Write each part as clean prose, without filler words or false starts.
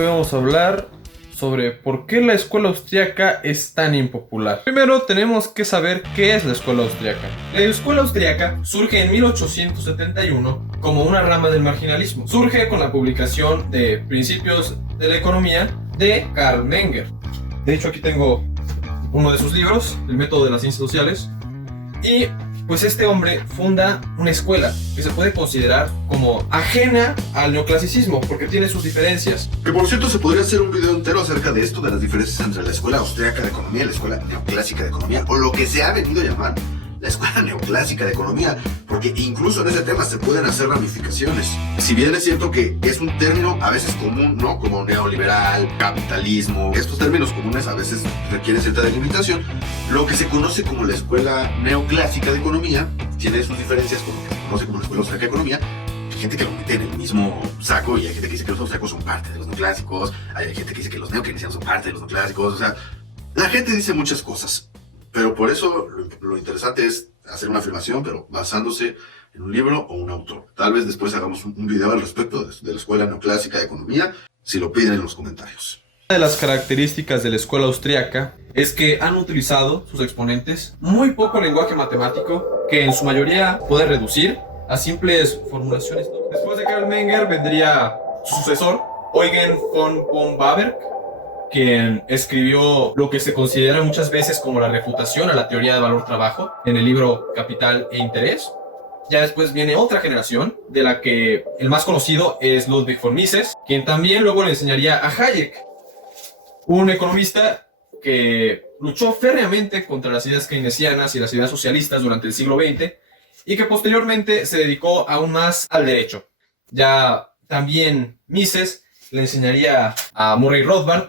hoy vamos a hablar sobre por qué la escuela austríaca es tan impopular. Primero tenemos que saber qué es la escuela austríaca. La escuela austríaca surge en 1871 como una rama del marginalismo. Surge con la publicación de Principios de la Economía de Karl Menger. De hecho, aquí tengo uno de sus libros, El método de las ciencias sociales. Y pues este hombre funda una escuela que se puede considerar como ajena al neoclasicismo porque tiene sus diferencias. Que por cierto se podría hacer un video entero acerca de esto, de las diferencias entre la escuela austríaca de economía y la escuela neoclásica de economía, o lo que se ha venido a llamar la escuela neoclásica de economía, porque incluso en ese tema se pueden hacer ramificaciones. Si bien es cierto que es un término a veces común, ¿no? Como neoliberal, capitalismo, estos términos comunes a veces requieren cierta delimitación. Lo que se conoce como la escuela neoclásica de economía tiene sus diferencias con lo que se conoce como la escuela austríaca de economía. Hay gente que lo mete en el mismo saco y hay gente que dice que los austríacos son parte de los neoclásicos, hay gente que dice que los neokeynesianos son parte de los neoclásicos, o sea, la gente dice muchas cosas. Pero por eso lo interesante es hacer una afirmación, pero basándose en un libro o un autor. Tal vez después hagamos un video al respecto de la escuela neoclásica de economía, si lo piden en los comentarios. Una de las características de la escuela austríaca es que han utilizado sus exponentes muy poco lenguaje matemático, que en su mayoría puede reducir a simples formulaciones. Después de Karl Menger vendría su sucesor, Eugen von Baaberg, quien escribió lo que se considera muchas veces como la refutación a la teoría de valor-trabajo en el libro Capital e Interés. Ya después viene otra generación, de la que el más conocido es Ludwig von Mises, quien también luego le enseñaría a Hayek, un economista que luchó férreamente contra las ideas keynesianas y las ideas socialistas durante el siglo XX y que posteriormente se dedicó aún más al derecho. Ya también Mises le enseñaría a Murray Rothbard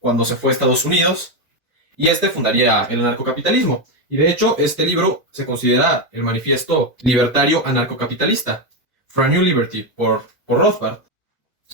cuando se fue a Estados Unidos, y este fundaría el anarcocapitalismo. Y de hecho, este libro se considera el manifiesto libertario anarcocapitalista, For a New Liberty, por Rothbard.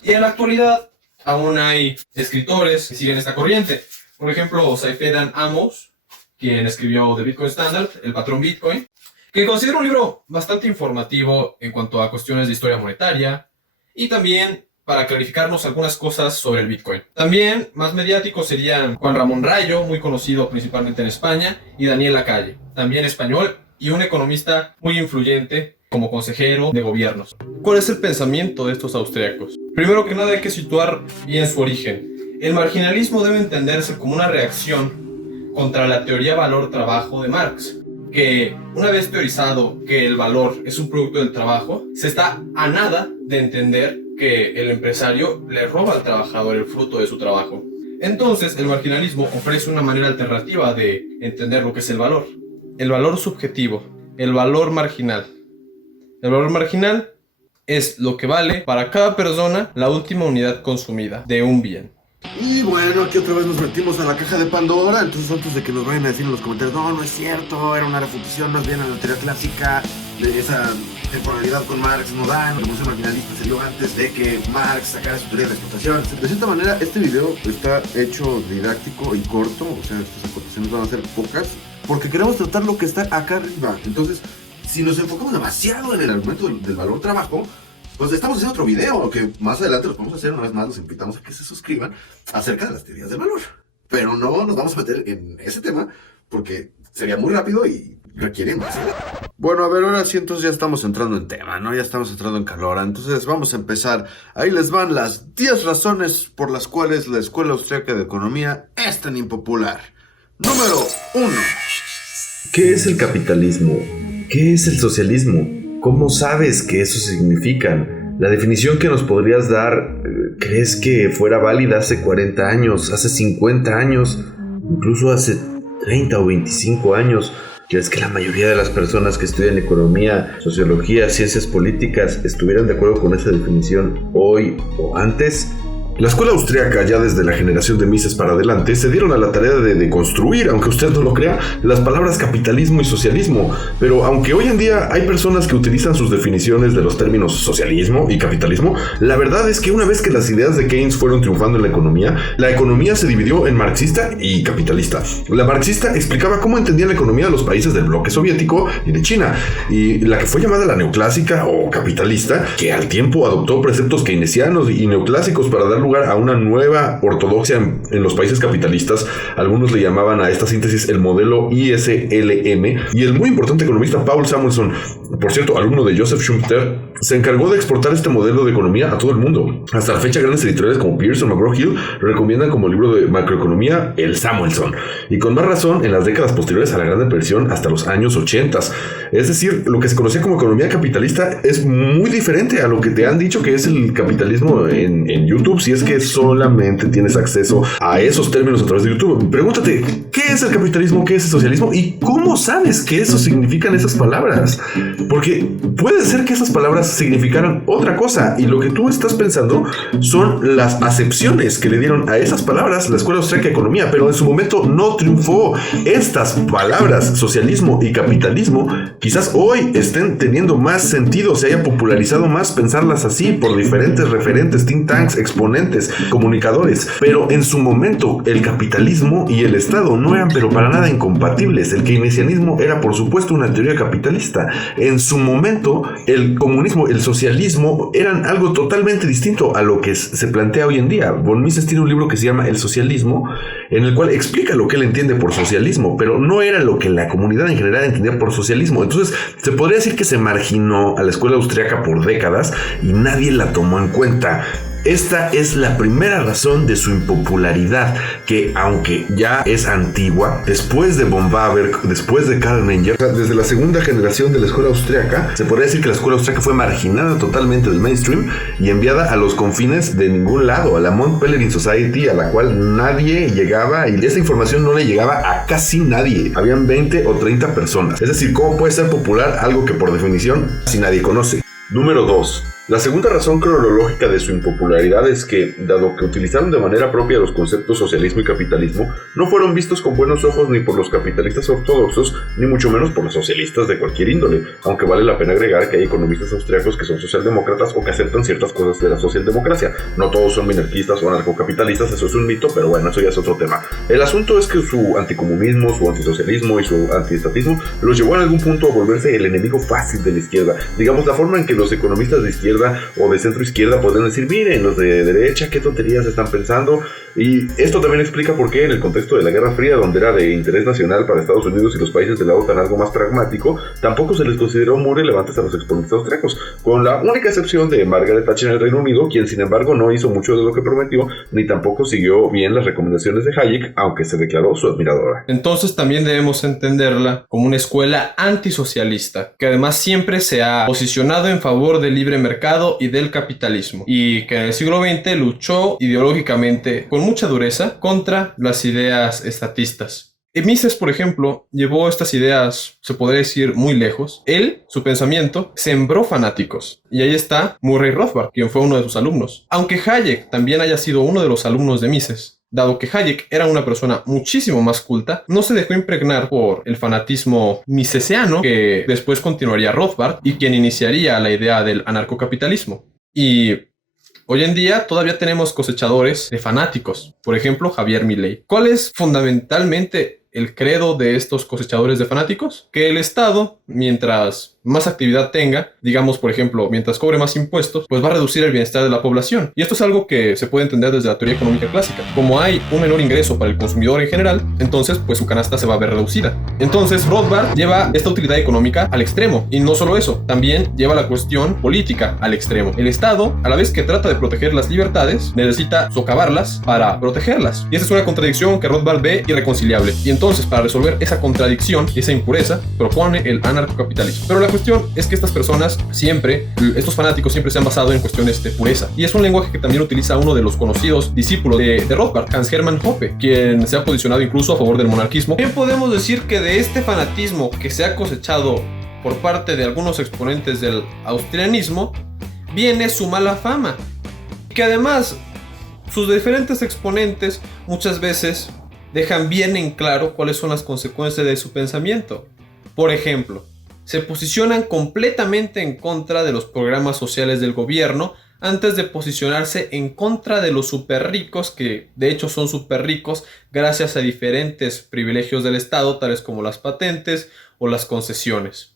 Y en la actualidad, aún hay escritores que siguen esta corriente. Por ejemplo, Seyfried Amos, quien escribió The Bitcoin Standard, El patrón Bitcoin, que considero un libro bastante informativo en cuanto a cuestiones de historia monetaria, y también para clarificarnos algunas cosas sobre el Bitcoin. También más mediáticos serían Juan Ramón Rayo, muy conocido principalmente en España, y Daniel Lacalle, también español y un economista muy influyente como consejero de gobiernos. ¿Cuál es el pensamiento de estos austríacos? Primero que nada hay que situar bien su origen. El marginalismo debe entenderse como una reacción contra la teoría valor-trabajo de Marx, que una vez teorizado que el valor es un producto del trabajo, se está a nada de entender que el empresario le roba al trabajador el fruto de su trabajo. Entonces, el marginalismo ofrece una manera alternativa de entender lo que es el valor. El valor subjetivo, el valor marginal. El valor marginal es lo que vale para cada persona la última unidad consumida de un bien. Y bueno, aquí otra vez nos metimos a la caja de Pandora, entonces antes de que nos vayan a decir en los comentarios, no es cierto, era una refutación más bien a la teoría clásica, de esa temporalidad con Marx no da, la revolución marginalista se dio antes de que Marx sacara su teoría de la explotación. De cierta manera, este video está hecho didáctico y corto, o sea, estas acotaciones van a ser pocas, porque queremos tratar lo que está acá arriba. Entonces, si nos enfocamos demasiado en el argumento del valor trabajo, pues estamos haciendo otro video, que más adelante lo podemos hacer. Una vez más los invitamos a que se suscriban acerca de las teorías del valor. Pero no nos vamos a meter en ese tema porque sería muy rápido y requiere más. Bueno, a ver, ahora sí, entonces ya estamos entrando en tema, ¿no? Ya estamos entrando en calor. Entonces vamos a empezar. Ahí les van las 10 razones por las cuales la Escuela Austríaca de Economía es tan impopular. Número 1. ¿Qué es el capitalismo? ¿Qué es el socialismo? ¿Cómo sabes que eso significan? La definición que nos podrías dar, ¿crees que fuera válida hace 40 años, hace 50 años, incluso hace 30 o 25 años? ¿Crees que la mayoría de las personas que estudian economía, sociología, ciencias políticas estuvieran de acuerdo con esa definición hoy o antes? La escuela austríaca, ya desde la generación de Mises para adelante, se dieron a la tarea de deconstruir, aunque usted no lo crea, las palabras capitalismo y socialismo. Pero aunque hoy en día hay personas que utilizan sus definiciones de los términos socialismo y capitalismo, la verdad es que una vez que las ideas de Keynes fueron triunfando en la economía se dividió en marxista y capitalista. La marxista explicaba cómo entendían la economía de los países del bloque soviético y de China, y la que fue llamada la neoclásica o capitalista, que al tiempo adoptó preceptos keynesianos y neoclásicos para dar lugar a una nueva ortodoxia en los países capitalistas. Algunos le llamaban a esta síntesis el modelo ISLM, y el muy importante economista Paul Samuelson, por cierto, alumno de Joseph Schumpeter, se encargó de exportar este modelo de economía a todo el mundo. Hasta la fecha, grandes editoriales como Pearson, McGraw-Hill lo recomiendan como libro de macroeconomía el Samuelson, y con más razón en las décadas posteriores a la Gran Depresión hasta los años 80. Es decir, lo que se conocía como economía capitalista es muy diferente a lo que te han dicho que es el capitalismo en YouTube, si es que solamente tienes acceso a esos términos a través de YouTube. Pregúntate, ¿qué es el capitalismo? ¿Qué es el socialismo? ¿Y cómo sabes que eso significan esas palabras? Porque puede ser que esas palabras significaran otra cosa, y lo que tú estás pensando son las acepciones que le dieron a esas palabras la Escuela Austríaca de Economía, pero en su momento no triunfó. Estas palabras, socialismo y capitalismo, quizás hoy estén teniendo más sentido, se haya popularizado más pensarlas así por diferentes referentes, think tanks, exponentes, comunicadores, pero en su momento el capitalismo y el Estado no eran pero para nada incompatibles. El keynesianismo era por supuesto una teoría capitalista. En su momento el comunismo, el socialismo eran algo totalmente distinto a lo que se plantea hoy en día. Von Mises tiene un libro que se llama El socialismo, en el cual explica lo que él entiende por socialismo, pero no era lo que la comunidad en general entendía por socialismo. Entonces se podría decir que se marginó a la escuela austriaca por décadas y nadie la tomó en cuenta. Esta es la primera razón de su impopularidad, que aunque ya es antigua, después de von Baber, después de Karl Menger, desde la segunda generación de la escuela austriaca, se podría decir que la escuela austriaca fue marginada totalmente del mainstream y enviada a los confines de ningún lado, a la Mont Pelerin Society, a la cual nadie llegaba, y esa información no le llegaba a casi nadie. Habían 20 o 30 personas. Es decir, ¿cómo puede ser popular algo que por definición casi nadie conoce? Número 2. La segunda razón cronológica de su impopularidad es que, dado que utilizaron de manera propia los conceptos socialismo y capitalismo, no fueron vistos con buenos ojos ni por los capitalistas ortodoxos, ni mucho menos por los socialistas de cualquier índole, aunque vale la pena agregar que hay economistas austriacos que son socialdemócratas o que aceptan ciertas cosas de la socialdemocracia. No todos son minarquistas o anarcocapitalistas, eso es un mito, pero bueno, eso ya es otro tema. El asunto es que su anticomunismo, su antisocialismo y su antiestatismo los llevó en algún punto a volverse el enemigo fácil de la izquierda. Digamos, la forma en que los economistas de izquierda o de centro izquierda podrían decir, miren, los de derecha, qué tonterías están pensando. Y esto también explica por qué en el contexto de la Guerra Fría, donde era de interés nacional para Estados Unidos y los países de la OTAN algo más pragmático, tampoco se les consideró muy relevantes a los exponentes austriacos, con la única excepción de Margaret Thatcher en el Reino Unido, quien sin embargo no hizo mucho de lo que prometió, ni tampoco siguió bien las recomendaciones de Hayek, aunque se declaró su admiradora. Entonces también debemos entenderla como una escuela antisocialista, que además siempre se ha posicionado en favor del libre mercado y del capitalismo, y que en el siglo XX luchó ideológicamente con mucha dureza contra las ideas estatistas. Mises, por ejemplo, llevó estas ideas, se podría decir, muy lejos. Él, su pensamiento, sembró fanáticos. Y ahí está Murray Rothbard, quien fue uno de sus alumnos. Aunque Hayek también haya sido uno de los alumnos de Mises, dado que Hayek era una persona muchísimo más culta, no se dejó impregnar por el fanatismo misesiano que después continuaría Rothbard y quien iniciaría la idea del anarcocapitalismo. Y hoy en día todavía tenemos cosechadores de fanáticos, por ejemplo Javier Milei. ¿Cuál es fundamentalmente el credo de estos cosechadores de fanáticos? Que el Estado, mientras más actividad tenga, digamos por ejemplo, mientras cobre más impuestos, pues va a reducir el bienestar de la población. Y esto es algo que se puede entender desde la teoría económica clásica. Como hay un menor ingreso para el consumidor en general, entonces pues su canasta se va a ver reducida. Entonces Rothbard lleva esta utilidad económica al extremo. Y no solo eso, también lleva la cuestión política al extremo. El Estado, a la vez que trata de proteger las libertades, necesita socavarlas para protegerlas. Y esa es una contradicción que Rothbard ve irreconciliable. Y entonces, para resolver esa contradicción, esa impureza, propone el anarcocapitalismo. Pero la cuestión es que estas personas siempre, estos fanáticos siempre se han basado en cuestiones de pureza. Y es un lenguaje que también utiliza uno de los conocidos discípulos de Rothbard, Hans Hermann Hoppe, quien se ha posicionado incluso a favor del monarquismo. Bien podemos decir que de este fanatismo que se ha cosechado por parte de algunos exponentes del austrianismo, viene su mala fama. Que además, sus diferentes exponentes muchas veces dejan bien en claro cuáles son las consecuencias de su pensamiento. Por ejemplo, se posicionan completamente en contra de los programas sociales del gobierno antes de posicionarse en contra de los súper ricos, que de hecho son súper ricos gracias a diferentes privilegios del Estado, tales como las patentes o las concesiones.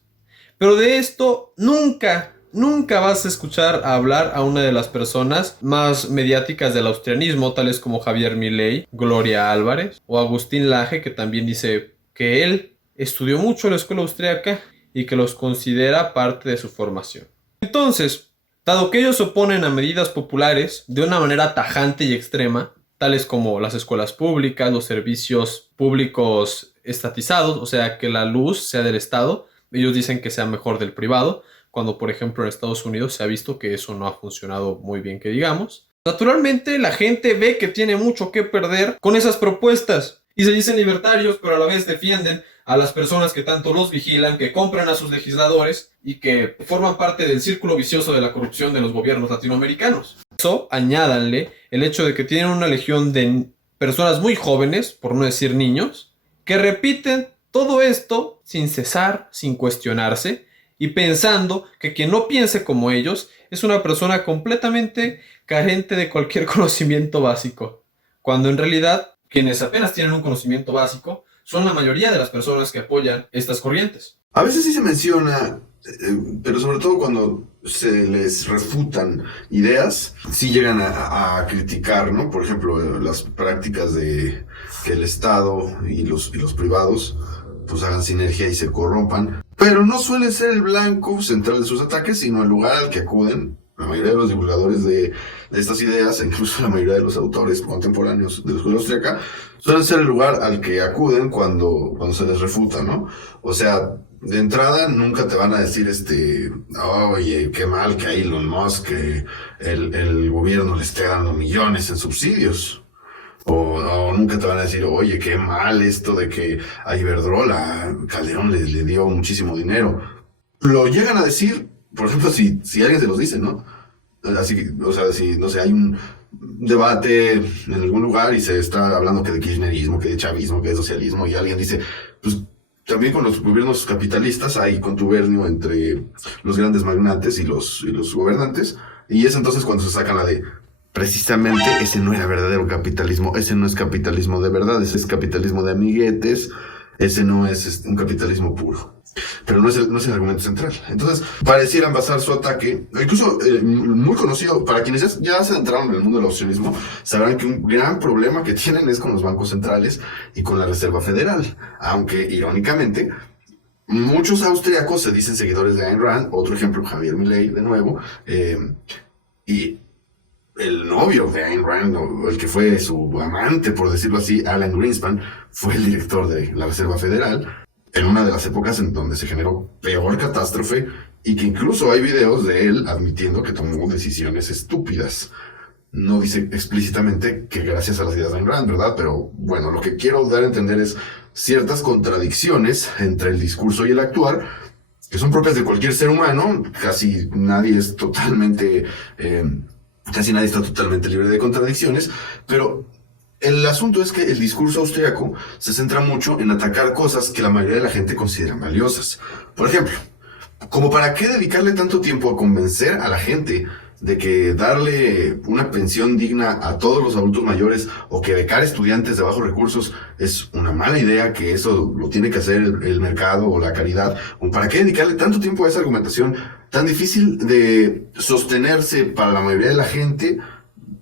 Pero de esto nunca nunca vas a escuchar hablar a una de las personas más mediáticas del austrianismo, tales como Javier Milei, Gloria Álvarez o Agustín Laje, que también dice que él estudió mucho la escuela austríaca y que los considera parte de su formación. Entonces, dado que ellos se oponen a medidas populares de una manera tajante y extrema, tales como las escuelas públicas, los servicios públicos estatizados, o sea, que la luz sea del Estado, ellos dicen que sea mejor del privado, cuando por ejemplo en Estados Unidos se ha visto que eso no ha funcionado muy bien, que digamos. Naturalmente la gente ve que tiene mucho que perder con esas propuestas y se dicen libertarios, pero a la vez defienden a las personas que tanto los vigilan, que compran a sus legisladores y que forman parte del círculo vicioso de la corrupción de los gobiernos latinoamericanos. Eso, añádanle el hecho de que tienen una legión de personas muy jóvenes, por no decir niños, que repiten todo esto sin cesar, sin cuestionarse, y pensando que quien no piense como ellos es una persona completamente carente de cualquier conocimiento básico, cuando en realidad quienes apenas tienen un conocimiento básico son la mayoría de las personas que apoyan estas corrientes. A veces sí se menciona, pero sobre todo cuando se les refutan ideas, sí llegan a criticar, ¿no? Por ejemplo, las prácticas de que el Estado y los privados pues hagan sinergia y se corrompan. Pero no suele ser el blanco central de sus ataques, sino el lugar al que acuden la mayoría de los divulgadores de estas ideas, e incluso la mayoría de los autores contemporáneos de la escuela austríaca, suelen ser el lugar al que acuden cuando se les refuta, ¿no? O sea, de entrada nunca te van a decir oye, qué mal que a Elon Musk el gobierno le esté dando millones en subsidios. O nunca te van a decir, oye, qué mal esto de que a Iberdrola Calderón le dio muchísimo dinero. Lo llegan a decir, por ejemplo, si alguien se los dice, ¿no? Así, o sea, si, no sé, hay un debate en algún lugar y se está hablando que de kirchnerismo, que de chavismo, que de socialismo, y alguien dice, pues también con los gobiernos capitalistas hay contubernio entre los grandes magnates y los gobernantes, y es entonces cuando se sacan la de... Precisamente ese no era verdadero capitalismo, ese no es capitalismo de verdad, ese es capitalismo de amiguetes, ese no es un capitalismo puro. Pero no es el argumento central. Entonces, parecieran basar su ataque, incluso muy conocido, para quienes ya se entraron en el mundo del austriacismo, sabrán que un gran problema que tienen es con los bancos centrales y con la Reserva Federal, aunque irónicamente muchos austríacos se dicen seguidores de Ayn Rand, otro ejemplo, Javier Milei de nuevo, y el novio de Ayn Rand, o el que fue su amante, por decirlo así, Alan Greenspan, fue el director de la Reserva Federal en una de las épocas en donde se generó peor catástrofe y que incluso hay videos de él admitiendo que tomó decisiones estúpidas. No dice explícitamente que gracias a las ideas de Ayn Rand, ¿verdad? Pero bueno, lo que quiero dar a entender es ciertas contradicciones entre el discurso y el actuar que son propias de cualquier ser humano. Casi nadie está totalmente libre de contradicciones, pero el asunto es que el discurso austríaco se centra mucho en atacar cosas que la mayoría de la gente considera valiosas. Por ejemplo, ¿como para qué dedicarle tanto tiempo a convencer a la gente de que darle una pensión digna a todos los adultos mayores o que becar estudiantes de bajos recursos es una mala idea, que eso lo tiene que hacer el mercado o la caridad? ¿O para qué dedicarle tanto tiempo a esa argumentación tan difícil de sostenerse para la mayoría de la gente,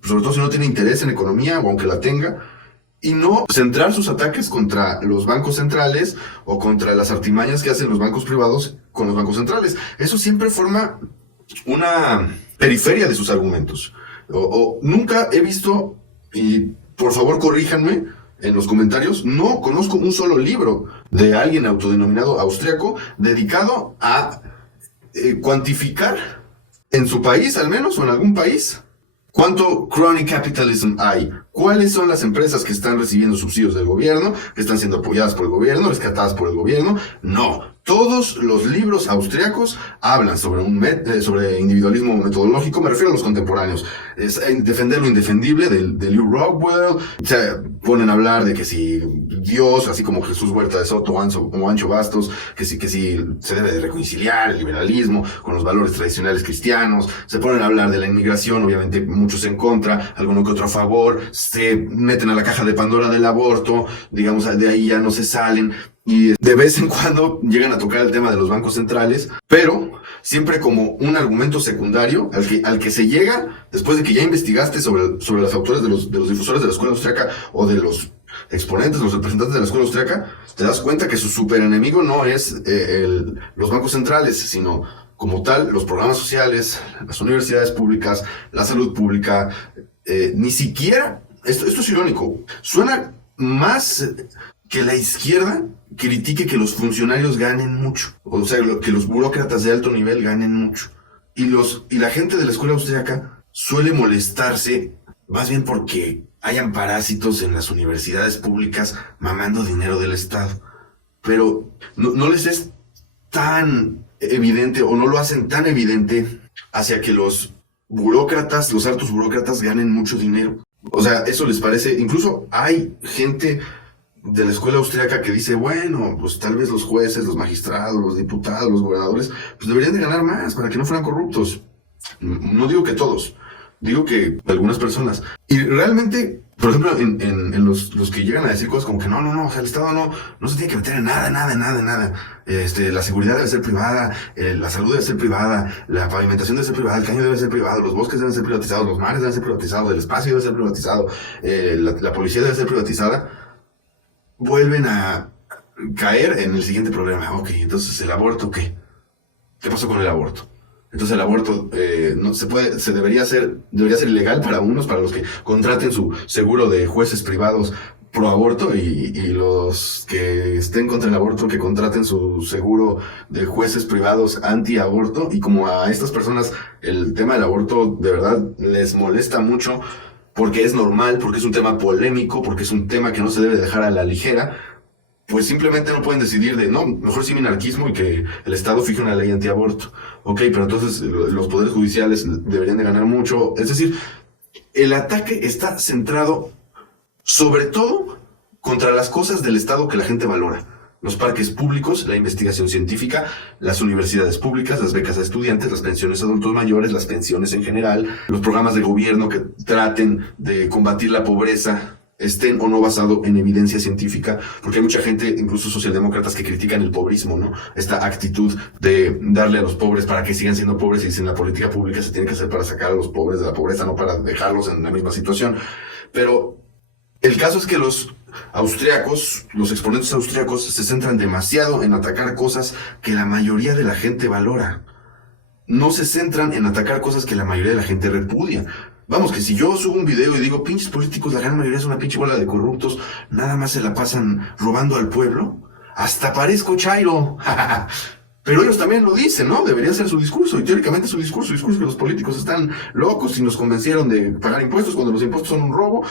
sobre todo si no tiene interés en economía o aunque la tenga, y no centrar sus ataques contra los bancos centrales o contra las artimañas que hacen los bancos privados con los bancos centrales? Eso siempre forma una periferia de sus argumentos. Nunca he visto, y por favor corríjanme en los comentarios, no conozco un solo libro de alguien autodenominado austríaco dedicado a cuantificar en su país, al menos, o en algún país, ¿cuánto crony capitalism hay? ¿Cuáles son las empresas que están recibiendo subsidios del gobierno, que están siendo apoyadas por el gobierno, rescatadas por el gobierno? No. Todos los libros austriacos hablan sobre sobre individualismo metodológico. Me refiero a los contemporáneos. Es defender lo indefendible de Lew Rockwell. Se ponen a hablar de que si Dios, así como Jesús Huerta de Soto o Ancho Bastos, que si se debe de reconciliar el liberalismo con los valores tradicionales cristianos. Se ponen a hablar de la inmigración, obviamente muchos en contra, alguno que otro a favor. se meten a la caja de Pandora del aborto, digamos, de ahí ya no se salen, y de vez en cuando llegan a tocar el tema de los bancos centrales, pero siempre como un argumento secundario al que se llega después de que ya investigaste sobre los autores de los difusores de la escuela austriaca o de los exponentes, los representantes de la escuela austriaca, te das cuenta que su superenemigo no es los bancos centrales, sino como tal los programas sociales, las universidades públicas, la salud pública, ni siquiera, esto es irónico, suena más que la izquierda critique que los funcionarios ganen mucho, o sea, que los burócratas de alto nivel ganen mucho. Y la gente de la escuela austriaca suele molestarse más bien porque hayan parásitos en las universidades públicas mamando dinero del Estado. Pero no les es tan evidente, o no lo hacen tan evidente hacia que los burócratas, los altos burócratas ganen mucho dinero. O sea, eso les parece, incluso hay gente de la escuela austriaca que dice, bueno, pues tal vez los jueces, los magistrados, los diputados, los gobernadores, pues deberían de ganar más para que no fueran corruptos. No digo que todos, digo que algunas personas. Y realmente, por ejemplo, en los que llegan a decir cosas como que no, o sea, el Estado no se tiene que meter en nada. La seguridad debe ser privada, la salud debe ser privada, la pavimentación debe ser privada, el caño debe ser privado, los bosques deben ser privatizados, los mares deben ser privatizados, el espacio debe ser privatizado, la policía debe ser privatizada. Vuelven a caer en el siguiente problema. Ok, entonces el aborto, ¿qué? ¿Qué pasó con el aborto? Entonces el aborto debería ser ilegal para los que contraten su seguro de jueces privados pro aborto, y los que estén contra el aborto que contraten su seguro de jueces privados anti aborto. Y como a estas personas el tema del aborto de verdad les molesta mucho, porque es normal, porque es un tema polémico, porque es un tema que no se debe dejar a la ligera, pues simplemente no pueden decidir mejor sí minarquismo y que el Estado fije una ley antiaborto. Ok, pero entonces los poderes judiciales deberían de ganar mucho. Es decir, el ataque está centrado sobre todo contra las cosas del Estado que la gente valora. Los parques públicos, la investigación científica, las universidades públicas, las becas a estudiantes, las pensiones a adultos mayores, las pensiones en general, los programas de gobierno que traten de combatir la pobreza, estén o no basado en evidencia científica, porque hay mucha gente, incluso socialdemócratas, que critican el pobrismo, ¿no? Esta actitud de darle a los pobres para que sigan siendo pobres, y dicen la política pública se tiene que hacer para sacar a los pobres de la pobreza, no para dejarlos en la misma situación. Pero el caso es que los exponentes austriacos se centran demasiado en atacar cosas que la mayoría de la gente valora. No se centran en atacar cosas que la mayoría de la gente repudia. Vamos, que si yo subo un video y digo, pinches políticos, la gran mayoría es una pinche bola de corruptos, nada más se la pasan robando al pueblo, hasta parezco chairo. Pero ellos también lo dicen, ¿no? Debería ser su discurso, y teóricamente su discurso que los políticos están locos y nos convencieron de pagar impuestos cuando los impuestos son un robo.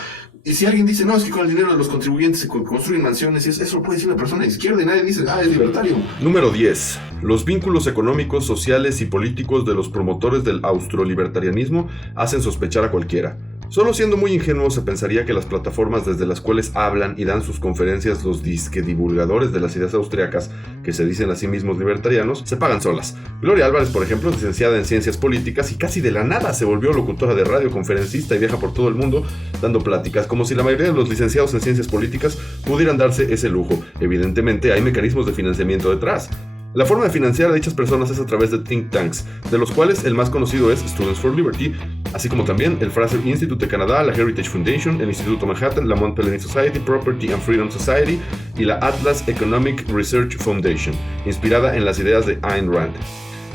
Y si alguien dice, no, es que con el dinero de los contribuyentes se construyen mansiones, y eso lo puede decir una persona de izquierda y nadie dice, es libertario. Número 10. Los vínculos económicos, sociales y políticos de los promotores del austrolibertarianismo hacen sospechar a cualquiera. Solo siendo muy ingenuo se pensaría que las plataformas desde las cuales hablan y dan sus conferencias los disque divulgadores de las ideas austriacas, que se dicen a sí mismos libertarianos, se pagan solas. Gloria Álvarez, por ejemplo, es licenciada en Ciencias Políticas y casi de la nada se volvió locutora de radio, conferencista y viaja por todo el mundo dando pláticas, como si la mayoría de los licenciados en Ciencias Políticas pudieran darse ese lujo. Evidentemente hay mecanismos de financiamiento detrás. La forma de financiar a dichas personas es a través de think tanks, de los cuales el más conocido es Students for Liberty, así como también el Fraser Institute de Canadá, la Heritage Foundation, el Instituto Manhattan, la Mont Pelerin Society, Property and Freedom Society y la Atlas Economic Research Foundation, inspirada en las ideas de Ayn Rand.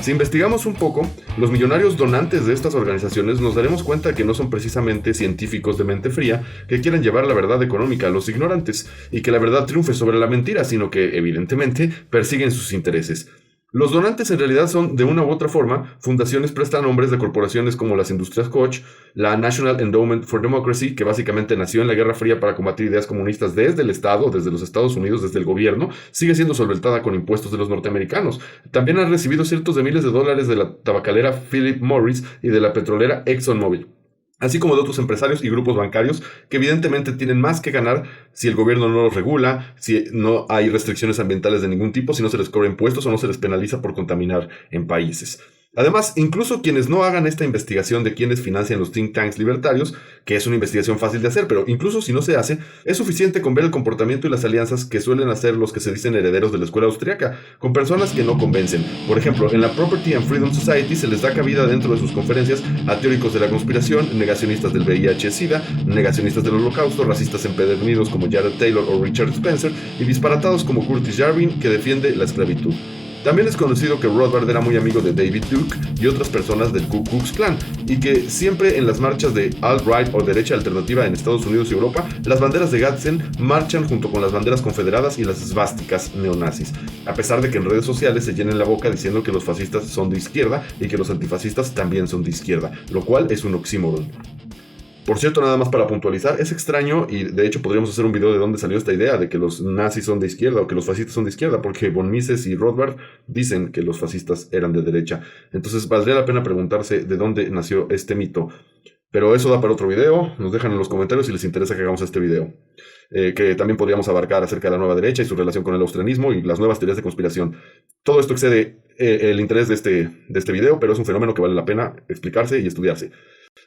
Si investigamos un poco, los millonarios donantes de estas organizaciones nos daremos cuenta que no son precisamente científicos de mente fría que quieren llevar la verdad económica a los ignorantes y que la verdad triunfe sobre la mentira, sino que, evidentemente, persiguen sus intereses. Los donantes en realidad son, de una u otra forma, fundaciones prestanombres de corporaciones como las Industrias Koch, la National Endowment for Democracy, que básicamente nació en la Guerra Fría para combatir ideas comunistas desde el Estado, desde los Estados Unidos, desde el gobierno, sigue siendo solventada con impuestos de los norteamericanos. También han recibido cientos de miles de dólares de la tabacalera Philip Morris y de la petrolera ExxonMobil, así como de otros empresarios y grupos bancarios que evidentemente tienen más que ganar si el gobierno no los regula, si no hay restricciones ambientales de ningún tipo, si no se les cobra impuestos o no se les penaliza por contaminar en países. Además, incluso quienes no hagan esta investigación de quienes financian los think tanks libertarios, que es una investigación fácil de hacer, pero incluso si no se hace, es suficiente con ver el comportamiento y las alianzas que suelen hacer los que se dicen herederos de la escuela austriaca, con personas que no convencen. Por ejemplo, en la Property and Freedom Society se les da cabida dentro de sus conferencias a teóricos de la conspiración, negacionistas del VIH-Sida, negacionistas del Holocausto, racistas empedernidos como Jared Taylor o Richard Spencer, y disparatados como Curtis Jarvin, que defiende la esclavitud. También es conocido que Rothbard era muy amigo de David Duke y otras personas del Ku Klux Klan, y que siempre en las marchas de alt-right o derecha alternativa en Estados Unidos y Europa, las banderas de Gadsden marchan junto con las banderas confederadas y las svásticas neonazis, a pesar de que en redes sociales se llenen la boca diciendo que los fascistas son de izquierda y que los antifascistas también son de izquierda, lo cual es un oxímoron. Por cierto, nada más para puntualizar, es extraño, y de hecho podríamos hacer un video de dónde salió esta idea de que los nazis son de izquierda o que los fascistas son de izquierda, porque von Mises y Rothbard dicen que los fascistas eran de derecha. Entonces valdría la pena preguntarse de dónde nació este mito. Pero eso da para otro video, nos dejan en los comentarios si les interesa que hagamos este video. Que también podríamos abarcar acerca de la nueva derecha y su relación con el austrianismo y las nuevas teorías de conspiración. Todo esto excede el interés de este video, pero es un fenómeno que vale la pena explicarse y estudiarse.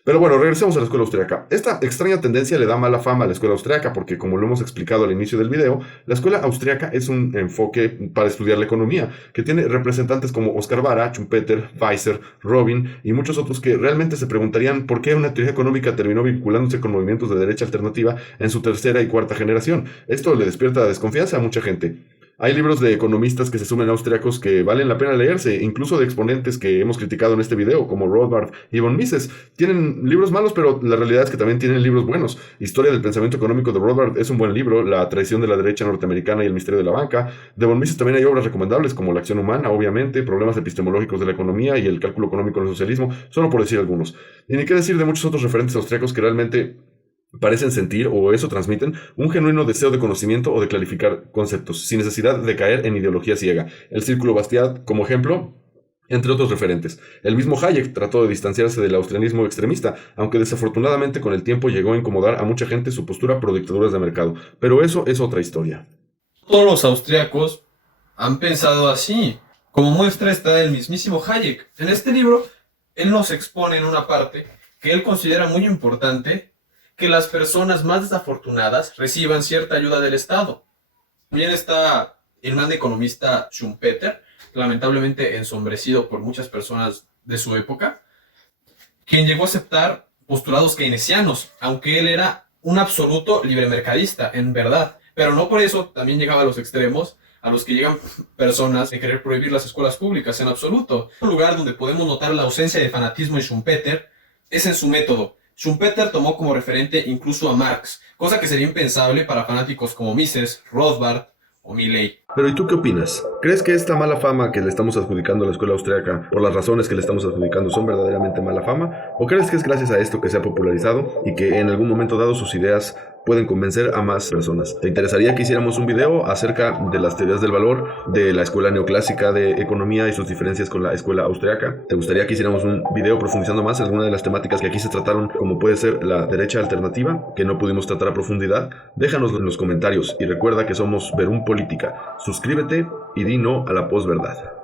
Pero bueno, regresemos a la escuela austriaca. Esta extraña tendencia le da mala fama a la escuela austriaca porque, como lo hemos explicado al inicio del video, la escuela austriaca es un enfoque para estudiar la economía, que tiene representantes como Oscar Vara, Schumpeter, Weiser, Robin y muchos otros que realmente se preguntarían por qué una teoría económica terminó vinculándose con movimientos de derecha alternativa en su tercera y cuarta generación. Esto le despierta desconfianza a mucha gente. Hay libros de economistas que se sumen austriacos que valen la pena leerse, incluso de exponentes que hemos criticado en este video, como Rothbard y von Mises. Tienen libros malos, pero la realidad es que también tienen libros buenos. Historia del pensamiento económico de Rothbard es un buen libro, La traición de la derecha norteamericana y el misterio de la banca. De von Mises también hay obras recomendables, como La acción humana, obviamente, Problemas epistemológicos de la economía y El cálculo económico en el socialismo, solo por decir algunos. Y ni qué decir de muchos otros referentes austriacos que realmente parecen sentir, o eso transmiten, un genuino deseo de conocimiento o de clarificar conceptos, sin necesidad de caer en ideología ciega. El Círculo Bastiat, como ejemplo, entre otros referentes. El mismo Hayek trató de distanciarse del austrianismo extremista, aunque desafortunadamente con el tiempo llegó a incomodar a mucha gente su postura pro dictaduras de mercado. Pero eso es otra historia. Todos los austriacos han pensado así. Como muestra está el mismísimo Hayek. En este libro, él nos expone en una parte que él considera muy importante que las personas más desafortunadas reciban cierta ayuda del Estado. También está el gran economista Schumpeter, lamentablemente ensombrecido por muchas personas de su época, quien llegó a aceptar postulados keynesianos, aunque él era un absoluto libremercadista, en verdad. Pero no por eso también llegaba a los extremos a los que llegan personas de querer prohibir las escuelas públicas en absoluto. Un lugar donde podemos notar la ausencia de fanatismo en Schumpeter es en su método. Schumpeter tomó como referente incluso a Marx, cosa que sería impensable para fanáticos como Mises, Rothbard o Milley. Pero ¿y tú qué opinas? ¿Crees que esta mala fama que le estamos adjudicando a la escuela austriaca, por las razones que le estamos adjudicando, son verdaderamente mala fama? ¿O crees que es gracias a esto que se ha popularizado y que en algún momento dado sus ideas pueden convencer a más personas? ¿Te interesaría que hiciéramos un video acerca de las teorías del valor de la escuela neoclásica de economía y sus diferencias con la escuela austriaca? ¿Te gustaría que hicieramos un video profundizando más en alguna de las temáticas que aquí se trataron, como puede ser la derecha alternativa, que no pudimos tratar a profundidad? Déjanoslo en los comentarios y recuerda que somos Verum Política. Suscríbete y di no a la posverdad.